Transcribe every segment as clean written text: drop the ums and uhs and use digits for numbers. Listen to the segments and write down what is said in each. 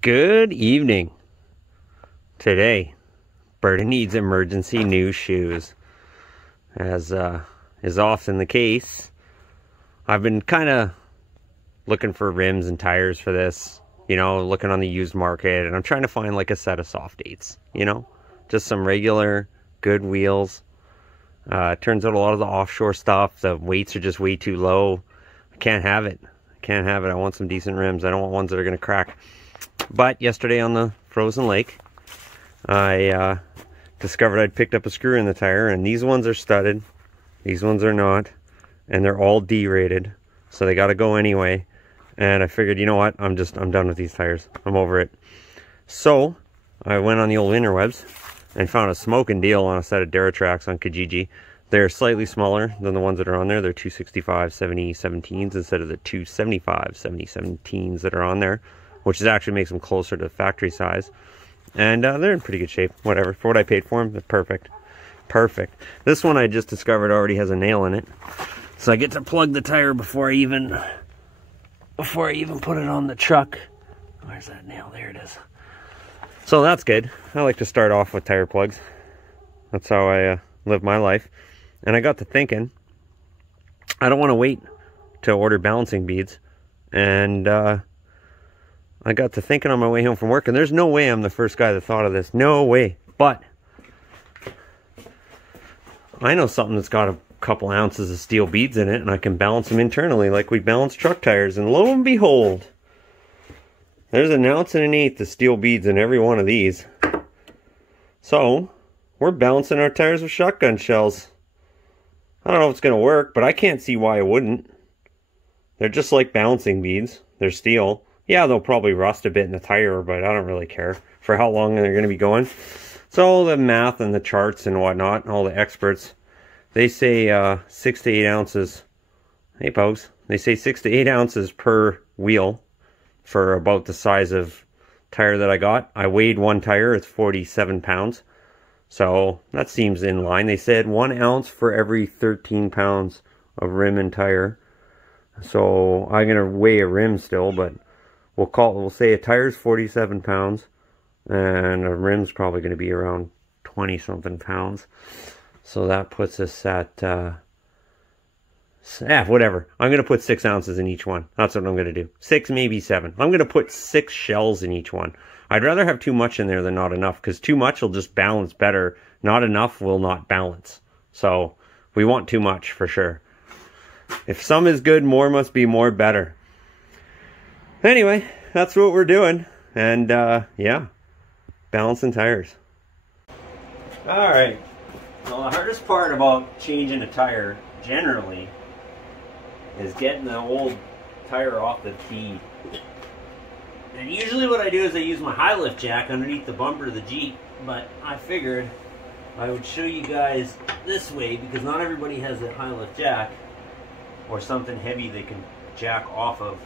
Good evening. Today, Berta needs emergency new shoes. As is often the case, I've been kind of looking for rims and tires for this, looking on the used market, and I'm trying to find like a set of soft eights, just some regular good wheels. Turns out a lot of the offshore stuff, the weights are just way too low. I can't have it. I want some decent rims. I don't want ones that are going to crack. But yesterday on the frozen lake, I discovered I'd picked up a screw in the tire, and these ones are studded, these ones are not, and they're all D-rated, so they got to go anyway. And I figured, you know what, I'm done with these tires. I'm over it. So I went on the old interwebs and found a smoking deal on a set of Duratrax on Kijiji. They're slightly smaller than the ones that are on there. They're 265 7017s instead of the 275 7017s that are on there, which actually makes them closer to factory size. And they're in pretty good shape. Whatever, for what I paid for them, they're perfect. This one I just discovered already has a nail in it, so I get to plug the tire before I even put it on the truck. Where's that nail? There it is. So that's good. I like to start off with tire plugs. That's how I live my life. And I got to thinking, I don't want to wait to order balancing beads. And I got to thinking on my way home from work, and there's no way I'm the first guy that thought of this. No way. But I know something that's got a couple ounces of steel beads in it, and I can balance them internally like we balance truck tires. And lo and behold, there's an ounce and an eighth of steel beads in every one of these. So we're balancing our tires with shotgun shells. I don't know if it's going to work, but I can't see why it wouldn't. They're just like balancing beads. They're steel. Yeah, they'll probably rust a bit in the tire, but I don't really care for how long they're going to be going. So the math and the charts and whatnot, all the experts, they say 6 to 8 ounces. Hey, folks, they say 6 to 8 ounces per wheel for about the size of tire that I got. I weighed one tire, it's 47 pounds. So that seems in line. They said 1 ounce for every 13 pounds of rim and tire. So I'm going to weigh a rim still, but we'll say a tire's 47 pounds and a rim's probably going to be around 20 something pounds. So that puts us at whatever. I'm going to put 6 ounces in each one. That's what I'm going to do. 6, maybe 7. I'm going to put 6 shells in each one. I'd rather have too much in there than not enough, because too much will just balance better. Not enough will not balance. So we want too much for sure. If some is good, more must be more better. Anyway, that's what we're doing. And yeah, balancing tires. Alright. Well, the hardest part about changing a tire generally is getting the old tire off the feed. And usually what I do is I use my high lift jack underneath the bumper of the Jeep, but I figured I would show you guys this way, because not everybody has a high lift jack or something heavy they can jack off of.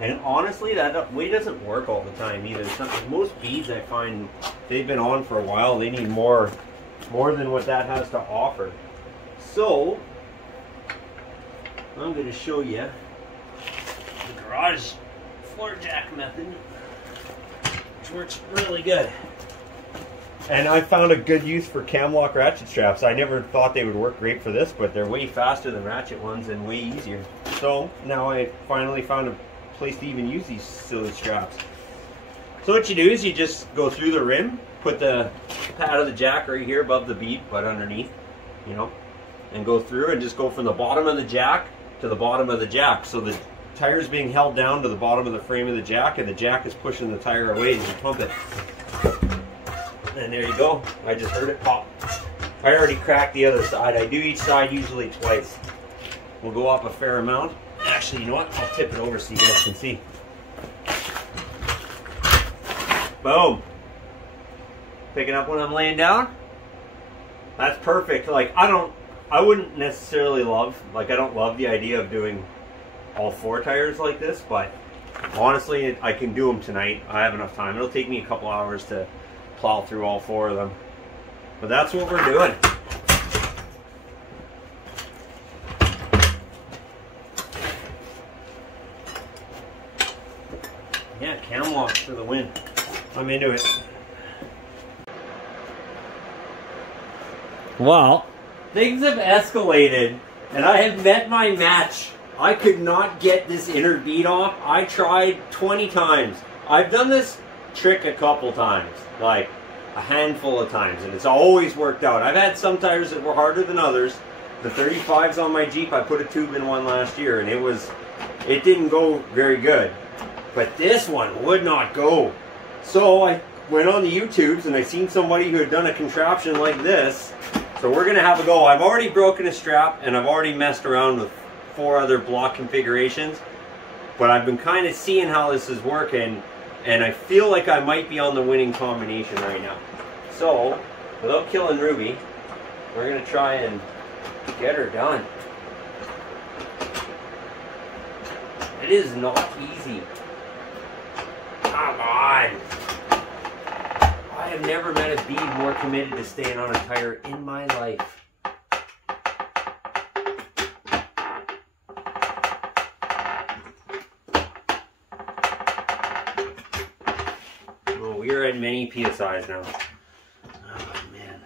And honestly, that way doesn't work all the time either. Most beads I find, they've been on for a while, they need more than what that has to offer. So I'm going to show you the garage floor jack method, which works really good. And I found a good use for cam lock ratchet straps. I never thought they would work great for this, but they're way faster than ratchet ones and way easier. So now I finally found a place to even use these silly straps. So what you do is you just go through the rim, put the pad of the jack right here above the bead, but underneath, and go through and just go from the bottom of the jack to the bottom of the jack. So the tire's being held down to the bottom of the frame of the jack, and the jack is pushing the tire away as you pump it. And there you go. I just heard it pop. I already cracked the other side. I do each side usually twice. We'll go up a fair amount. Actually, you know what? I'll tip it over so you guys can see. Boom. Picking up when I'm laying down. That's perfect. Like, I wouldn't necessarily I don't love the idea of doing all 4 tires like this, but honestly, I can do them tonight. I have enough time. It'll take me a couple hours to plow through all 4 of them. But that's what we're doing. Yeah, cam locks for the win. I'm into it. Well, things have escalated and I have met my match. I could not get this inner bead off. I tried 20 times. I've done this trick a couple times, like a handful of times, and it's always worked out. I've had some tires that were harder than others. The 35s on my Jeep, I put a tube in one last year and it didn't go very good. But this one would not go. So I went on the YouTubes and I seen somebody who had done a contraption like this. So we're gonna have a go. I've already broken a strap and I've already messed around with 4 other block configurations. But I've been kind of seeing how this is working and I feel like I might be on the winning combination right now. So, without killing Ruby, we're gonna try and get her done. It is not easy. Come on. I have never met a bead more committed to staying on a tire in my life. Oh, we are at many PSIs now. Oh man.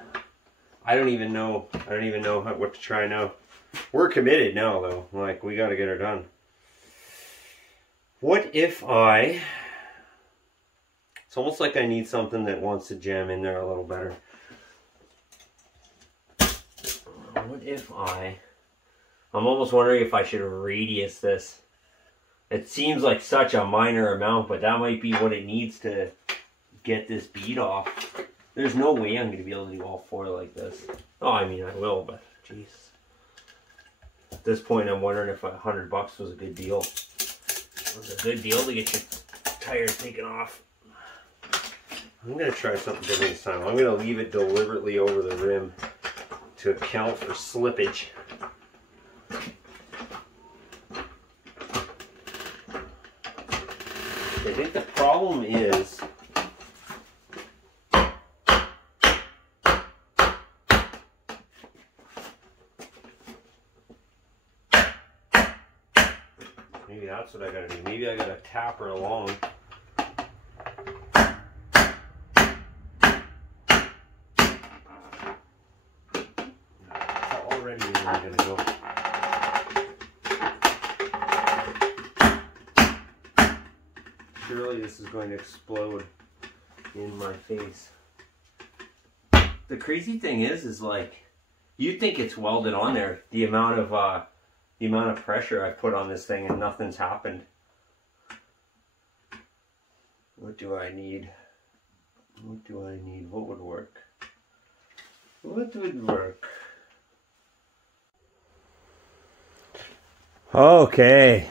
I don't even know what to try now. We're committed now though. Like, we gotta get her done. What if it's almost like I need something that wants to jam in there a little better. What if I'm almost wondering if I should radius this. It seems like such a minor amount, but that might be what it needs to get this bead off. There's no way I'm going to be able to do all 4 like this. Oh, I mean, I will, but jeez. At this point, I'm wondering if $100 was a good deal. It was a good deal to get your tires taken off. I'm going to try something different this time. I'm going to leave it deliberately over the rim to account for slippage. I think the problem is maybe that's what I gotta do. Maybe I gotta tap her along. Already where I'm gonna go. Surely this is going to explode in my face. The crazy thing is like, you'd think it's welded on there. The amount of pressure I put on this thing and nothing's happened. What do I need? What do I need? What would work? What would work? Okay.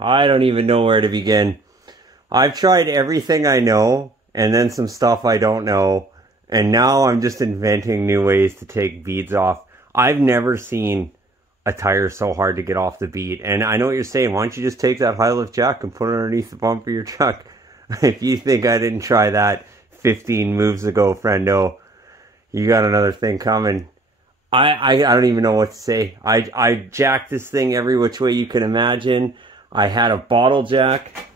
I don't even know where to begin. I've tried everything I know and then some stuff I don't know. And now I'm just inventing new ways to take beads off. I've never seen a tire so hard to get off the bead. And I know what you're saying. Why don't you just take that high lift jack and put it underneath the bumper of your truck? If you think I didn't try that 15 moves ago, friendo, you got another thing coming. I don't even know what to say. I jacked this thing every which way you can imagine. I had a bottle jack.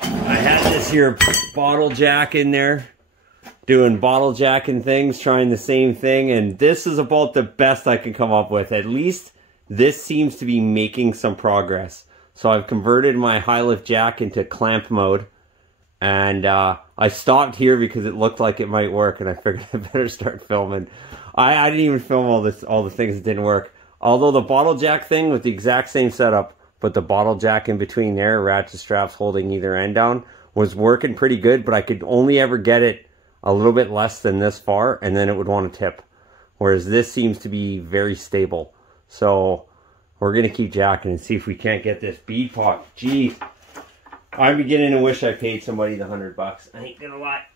I had this here bottle jack in there, doing bottle jacking things, trying the same thing, and this is about the best I can come up with. At least this seems to be making some progress. So I've converted my high lift jack into clamp mode, and I stopped here because it looked like it might work, and I figured I better start filming. I didn't even film all the things that didn't work. Although the bottle jack thing with the exact same setup, but the bottle jack in between there, ratchet straps holding either end down, was working pretty good, but I could only ever get it a little bit less than this far, and then it would want to tip. Whereas this seems to be very stable. So we're going to keep jacking and see if we can't get this bead pop. Jeez. I'm beginning to wish I paid somebody the $100. I ain't gonna lie.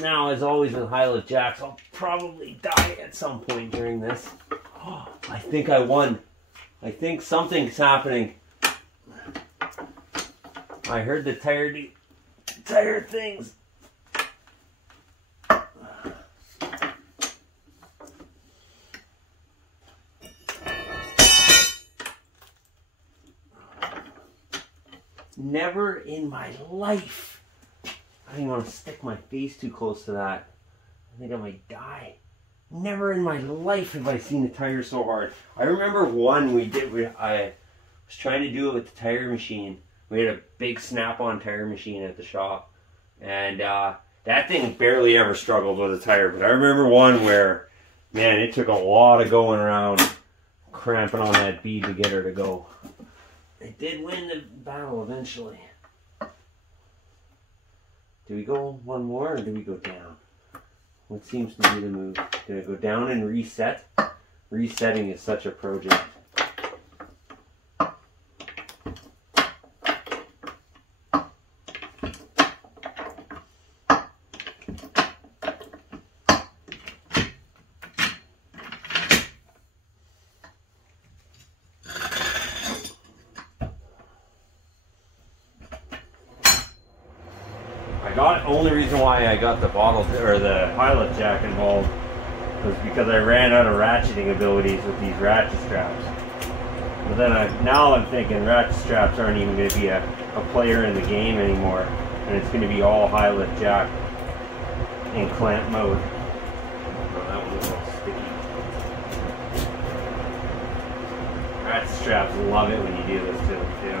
Now, as always with high lift jacks, I'll probably die at some point during this. Oh, I think I won. I think something's happening. I heard the tire things. Never in my life. I don't even want to stick my face too close to that. I think I might die. Never in my life have I seen a tire so hard. I remember one I was trying to do it with the tire machine. We had a big snap-on tire machine at the shop. And that thing barely ever struggled with a tire. But I remember one where, man, it took a lot of going around cramping on that bead to get her to go. It did win the battle eventually. Do we go one more or do we go down? What seems to be the move? Did I go down and reset? Resetting is such a project. Only reason why I got the bottle or the pilot jack involved was because I ran out of ratcheting abilities with these ratchet straps. But then now I'm thinking ratchet straps aren't even going to be a player in the game anymore, and it's going to be all pilot jack in clamp mode. Oh, that one was a little sticky. Ratchet straps love it when you do this to them too.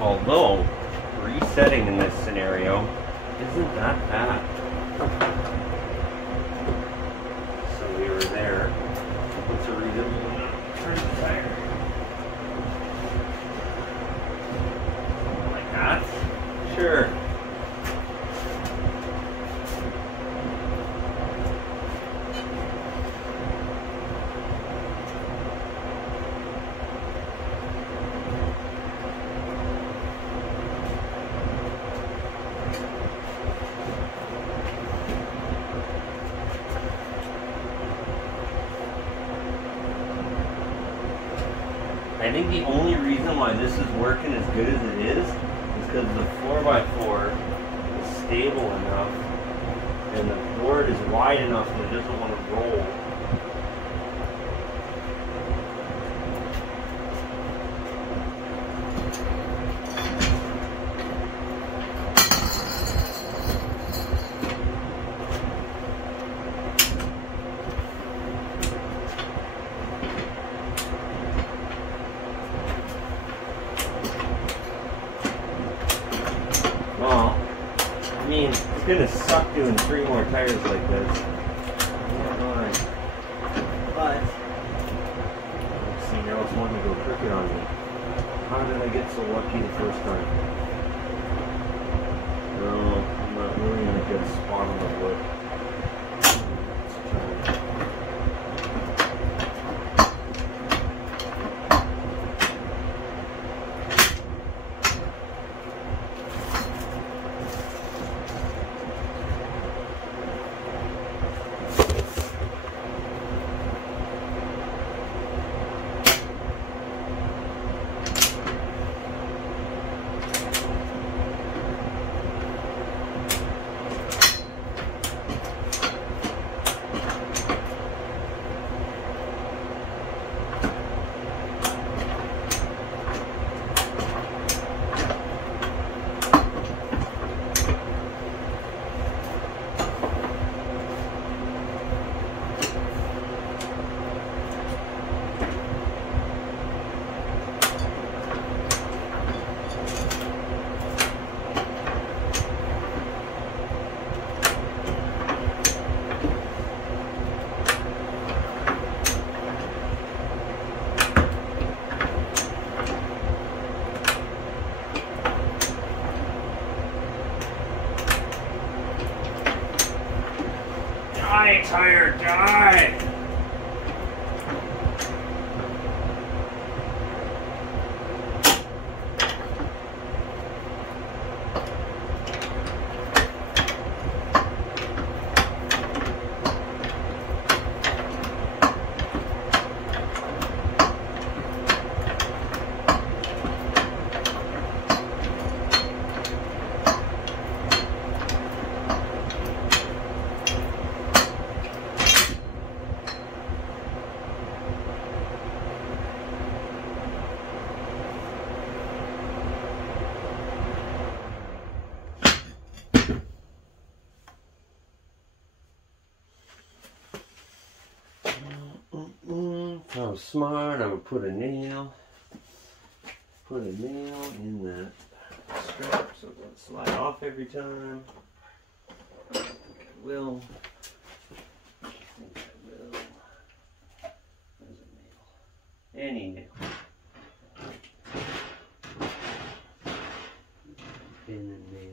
Although, resetting in this scenario isn't that bad. So we were there. What's the reason we want to turn the tire? Like that? Sure. I think the only reason why this is working as good as it is because the 4x4 is stable enough and the board is wide enough that it doesn't want to roll. It's gonna suck doing 3 more tires like this. But see, now it's wanting to go crooked on me. How did I get so lucky the first time? No, I'm not really in a good spot on the wood. Let's try it. Die, tire, die! I'm smart, I would put a nail in that strap so it doesn't slide off every time. I think I will. There's a nail. Any nail. Pin and nail.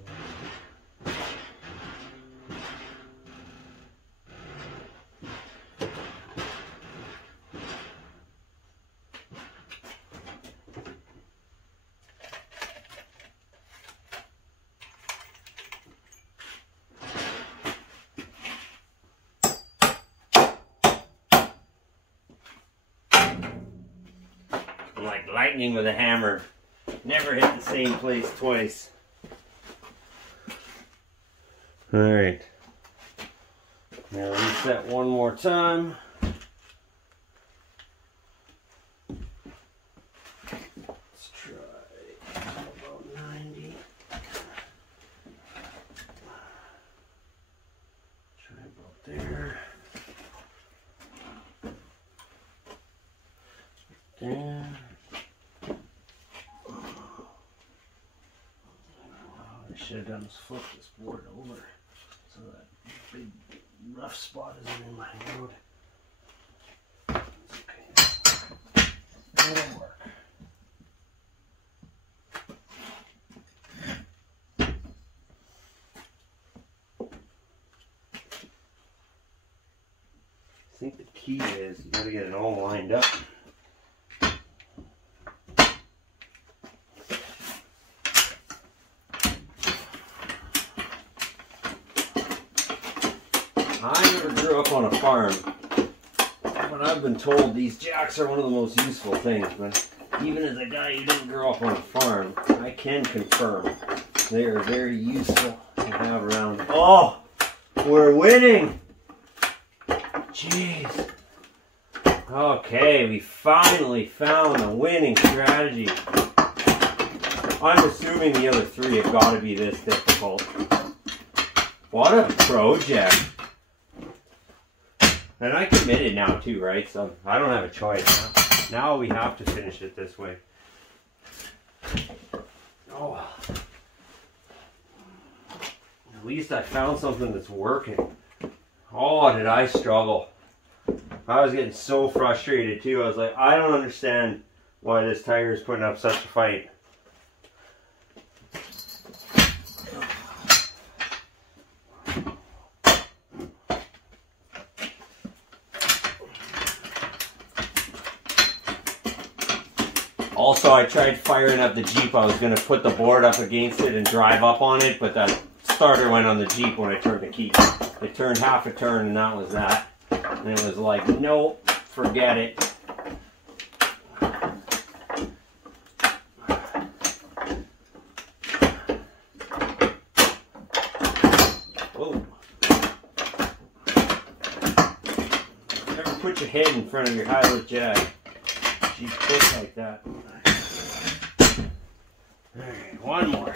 I'm like lightning with a hammer. Never hit the same place twice. Alright. Now reset one more time. Let's try about 90. Try about there. There. What I should have done is flip this board over so that big rough spot isn't in my road. It's okay. It'll work. I think the key is you gotta get it all lined up. I never grew up on a farm, but I've been told these jacks are one of the most useful things. But even as a guy who didn't grow up on a farm, I can confirm they are very useful to have around. Oh, we're winning! Jeez. Okay, we finally found a winning strategy. I'm assuming the other three have got to be this difficult. What a project! And I committed now too, right? So I don't have a choice. Now we have to finish it this way. Oh. At least I found something that's working. Oh, did I struggle. I was getting so frustrated too. I was like, I don't understand why this tire is putting up such a fight. Also, I tried firing up the Jeep. I was going to put the board up against it and drive up on it, but that starter went on the Jeep when I turned the key. It turned half a turn and that was that. And it was like, nope, forget it. Whoa. Never put your head in front of your high-look jag. She's quick like that. Alright, one more.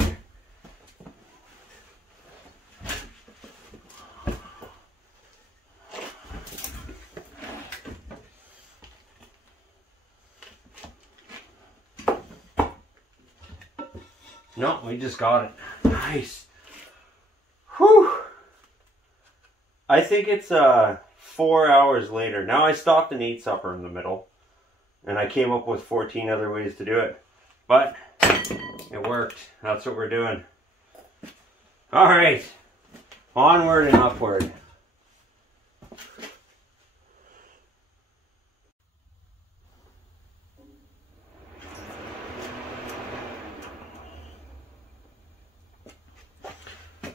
No, we just got it. Nice. Whew. I think it's 4 hours later. Now I stopped and ate supper in the middle. And I came up with 14 other ways to do it. But it worked. That's what we're doing. Alright. Onward and upward.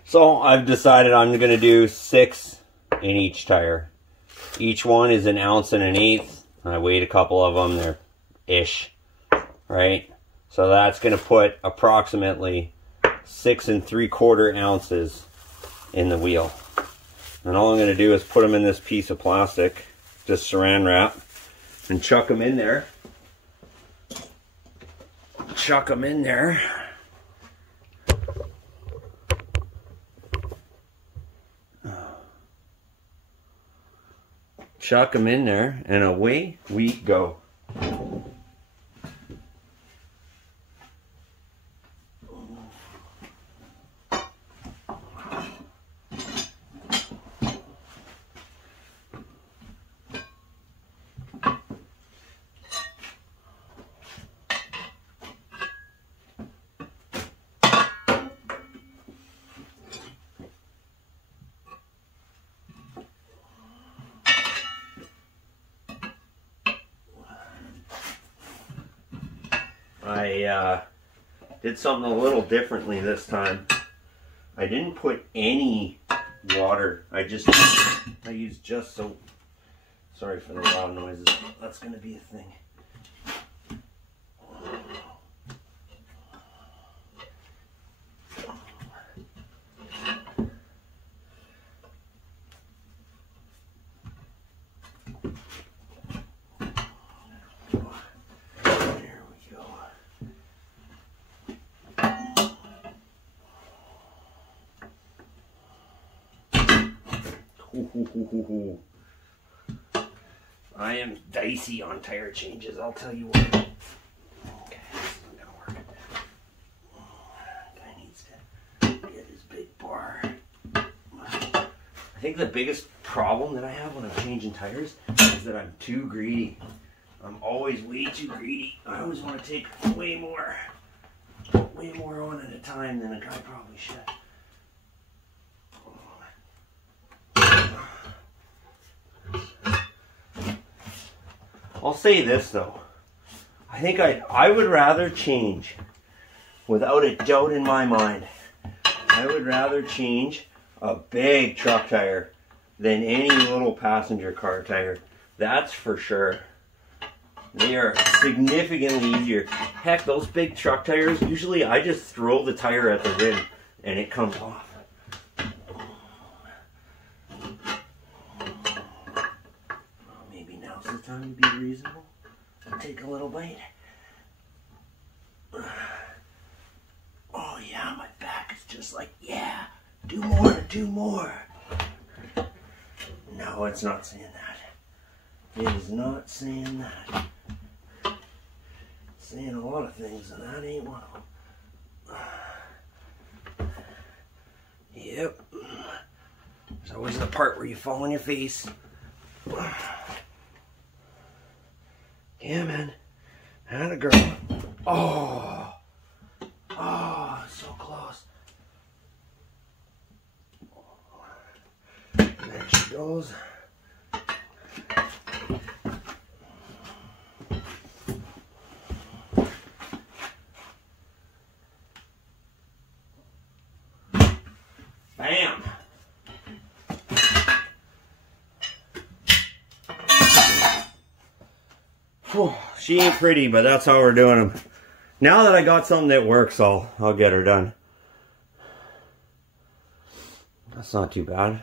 So I've decided I'm going to do 6 in each tire. Each one is 1 1/8 ounces. I weighed a couple of them. They're ish, right? So that's going to put approximately 6 3/4 ounces in the wheel. And all I'm going to do is put them in this piece of plastic, just saran wrap, and chuck them in there. Chuck them in there. chuck them in there, and away we go. I did something a little differently this time. I didn't put any water. I used just soap. Sorry for the loud noises. That's going to be a thing. I am dicey on tire changes, I'll tell you what. Okay, this isn't gonna work. Guy needs to get his big bar. I think the biggest problem that I have when I'm changing tires is that I'm too greedy. I'm always way too greedy. I always want to take way more on at a time than a guy probably should. I'll say this though, I think I would rather change, without a doubt in my mind, I would rather change a big truck tire than any little passenger car tire. That's for sure. They are significantly easier. Heck, those big truck tires, usually I just throw the tire at the rim and it comes off. The time to be reasonable. Take a little bite. Oh yeah, my back is just like, yeah, do more, do more. No, it's not saying that. It is not saying that. It's saying a lot of things, and that ain't one of them. Yep. There's always the part where you fall on your face. Yeah, man. Atta girl. Oh. Oh, so close. There she goes. Bam. Whew, she ain't pretty, but that's how we're doing them. Now that I got something that works, I'll get her done. That's not too bad.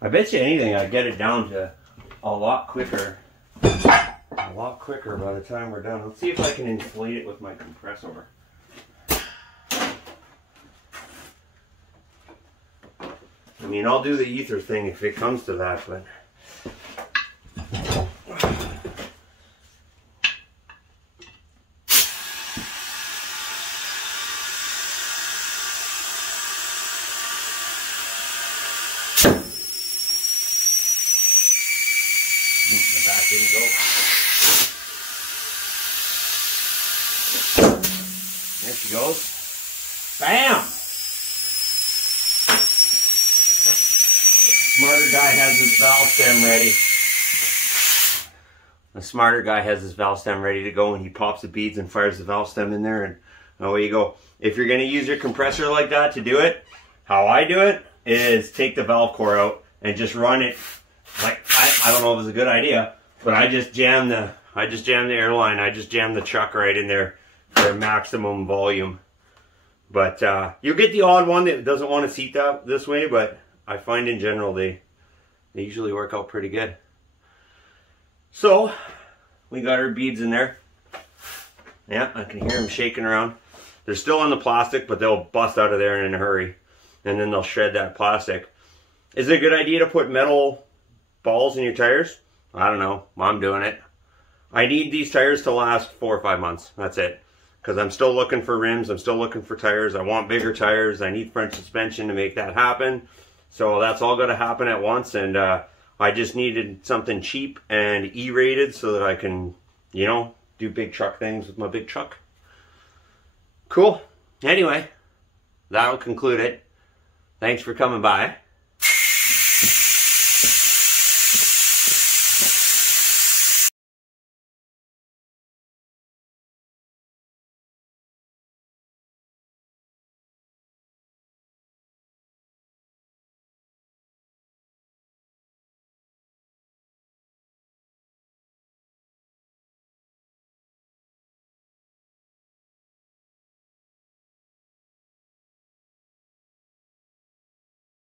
I bet you anything, I'd get it down to a lot quicker. A lot quicker by the time we're done. Let's see if I can inflate it with my compressor. I mean, I'll do the ether thing if it comes to that, but... The back didn't go. There she goes. Bam! Smarter guy has his valve stem ready. The smarter guy has his valve stem ready to go, and he pops the beads and fires the valve stem in there, and away you go. If you're going to use your compressor like that to do it, how I do it is take the valve core out and just run it. Like, I don't know if it's a good idea, but I just jam the airline. I just jam the chuck right in there for maximum volume. But you'll get the odd one that doesn't want to seat that this way, but I find in general they usually work out pretty good. So we got our beads in there. Yeah, I can hear them shaking around. They're still on the plastic, but they'll bust out of there in a hurry, and then they'll shred that plastic. Is it a good idea to put metal balls in your tires? I don't know. I'm doing it. I need these tires to last 4 or 5 months. That's it. Because I'm still looking for rims. I'm still looking for tires. I want bigger tires. I need French suspension to make that happen. So that's all going to happen at once. And I just needed something cheap and E-rated so that I can, you know, do big truck things with my big truck. Cool. Anyway, that'll conclude it. Thanks for coming by.